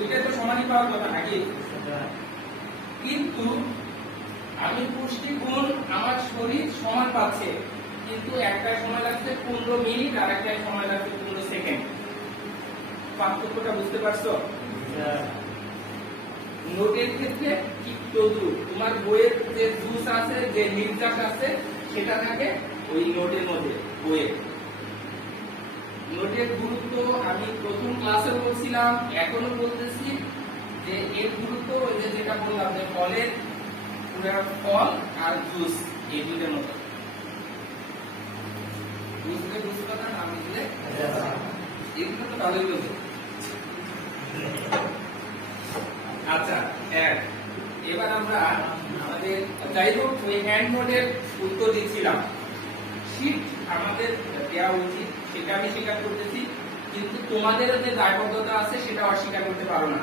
দুইটাই তো সমানই পাওয়ার কথা নাকি? কিন্তু আমি পুষ্টিগুণ আমার শরীর সমান পাচ্ছে, কিন্তু একটার সময় লাগছে 15 মিনিট আর একটার সময় লাগছে 15 সেকেন্ড। পার্থক্যটা বুঝতে পারছো? নোটের ক্ষেত্রে ঠিক তদ্রুপ, তোমার বইয়ের যে জুস আছে, যে নির্যাস আছে, সেটা থাকে ওই নোটের মধ্যে। বইয়ের নোটের গুরুত্ব আমি প্রথম ক্লাসে বলছিলাম, এখনো বলতেছি যে এর গুরুত্ব ওই যে যেটা বললাম যে ফলের পুরো ফল আর জুস এই দুইটার মতো। বুঝতে কথা না বুঝলে এগুলো তো ভালোই বলছে। আচ্ছা, এবার আমরা আমাদের যাই হোক ওই হ্যান্ড নোটের উত্তর দিচ্ছিলাম। শীট আমাদের দেওয়া উচিত, সেটা আমি স্বীকার করতেছি, কিন্তু তোমাদের যে দায়বদ্ধতা আছে সেটা অস্বীকার করতে পারো না।